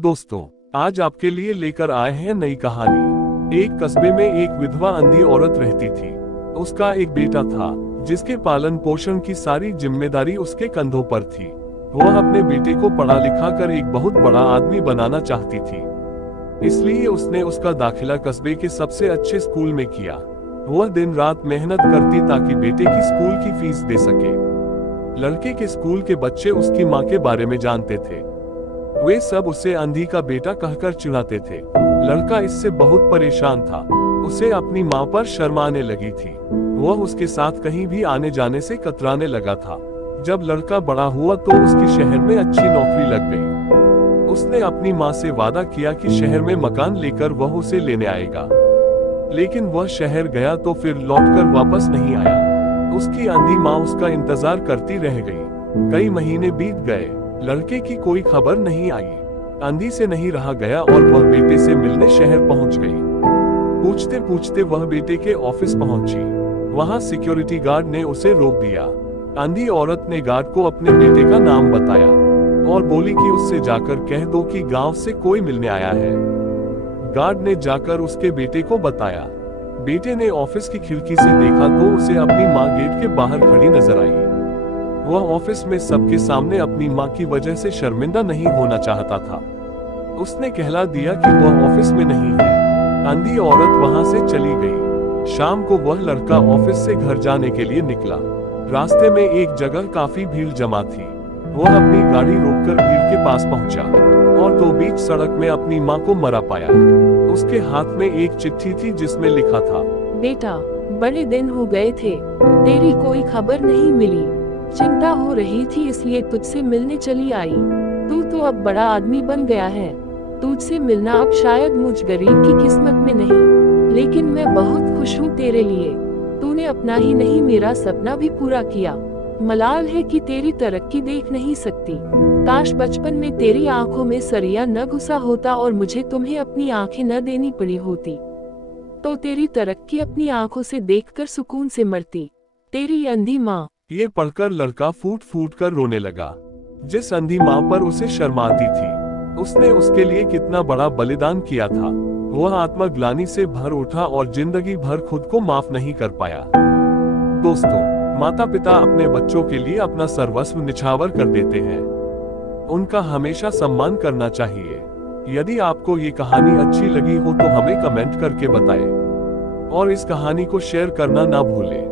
दोस्तों, आज आपके लिए लेकर आए हैं नई कहानी। एक कस्बे में एक विधवा अंधी औरत रहती थी। उसका एक बेटा था जिसके पालन पोषण की सारी जिम्मेदारी उसके कंधों पर थी। वह अपने बेटे को पढ़ा लिखा कर एक बहुत बड़ा आदमी बनाना चाहती थी, इसलिए उसने उसका दाखिला कस्बे के सबसे अच्छे स्कूल में किया। वह दिन रात मेहनत करती ताकि बेटे की स्कूल की फीस दे सके। लड़के के स्कूल के बच्चे उसकी माँ के बारे में जानते थे। वे सब उसे अंधी का बेटा कहकर चिढ़ाते थे। लड़का इससे बहुत परेशान था। उसे अपनी माँ पर शर्म आने लगी थी। वह उसके साथ कहीं भी आने जाने से कतराने लगा था। जब लड़का बड़ा हुआ तो उसकी शहर में अच्छी नौकरी लग गई। उसने अपनी माँ से वादा किया कि शहर में मकान लेकर वह उसे लेने आएगा, लेकिन वह शहर गया तो फिर लौटकर वापस नहीं आया। उसकी अंधी माँ उसका इंतजार करती रह गई। कई महीने बीत गए, लड़के की कोई खबर नहीं आई। अंधी से नहीं रहा गया और वह बेटे से मिलने शहर पहुंच गई। पूछते पूछते वह बेटे के ऑफिस पहुंची। वहां सिक्योरिटी गार्ड ने उसे रोक दिया। अंधी औरत ने गार्ड को अपने बेटे का नाम बताया और बोली कि उससे जाकर कह दो कि गांव से कोई मिलने आया है। गार्ड ने जाकर उसके बेटे को बताया। बेटे ने ऑफिस की खिड़की से देखा तो उसे अपनी माँ गेट के बाहर खड़ी नजर आई। वह ऑफिस में सबके सामने अपनी माँ की वजह से शर्मिंदा नहीं होना चाहता था। उसने कहला दिया कि वह ऑफिस में नहीं है। अंधी औरत वहां से चली गई। शाम को वह लड़का ऑफिस से घर जाने के लिए निकला। रास्ते में एक जगह काफी भीड़ जमा थी। वह अपनी गाड़ी रोककर भीड़ के पास पहुंचा और तो बीच सड़क में अपनी माँ को मरा पाया। उसके हाथ में एक चिट्ठी थी जिसमें लिखा था, बेटा, बड़े दिन हो गए थे, तेरी कोई खबर नहीं मिली। चिंता हो रही थी इसलिए तुझसे मिलने चली आई। तू तो अब बड़ा आदमी बन गया है। तुझसे मिलना अब शायद मुझ गरीब की किस्मत में नहीं, लेकिन मैं बहुत खुश हूँ तेरे लिए। तूने अपना ही नहीं मेरा सपना भी पूरा किया। मलाल है कि तेरी तरक्की देख नहीं सकती। काश बचपन में तेरी आंखों में सरिया न घुसा होता और मुझे तुम्हें अपनी आंखें न देनी पड़ी होती, तो तेरी तरक्की अपनी आंखों से देखकर सुकून से मरती। तेरी अंधी माँ। ये पढ़कर लड़का फूट फूट कर रोने लगा। जिस अंधी माँ पर उसे शर्म आती थी, उसने उसके लिए कितना बड़ा बलिदान किया था। वह आत्मग्लानि से भर उठा और जिंदगी भर खुद को माफ नहीं कर पाया। दोस्तों, माता पिता अपने बच्चों के लिए अपना सर्वस्व निछावर कर देते हैं। उनका हमेशा सम्मान करना चाहिए। यदि आपको ये कहानी अच्छी लगी हो तो हमें कमेंट करके बताएं और इस कहानी को शेयर करना ना भूलें।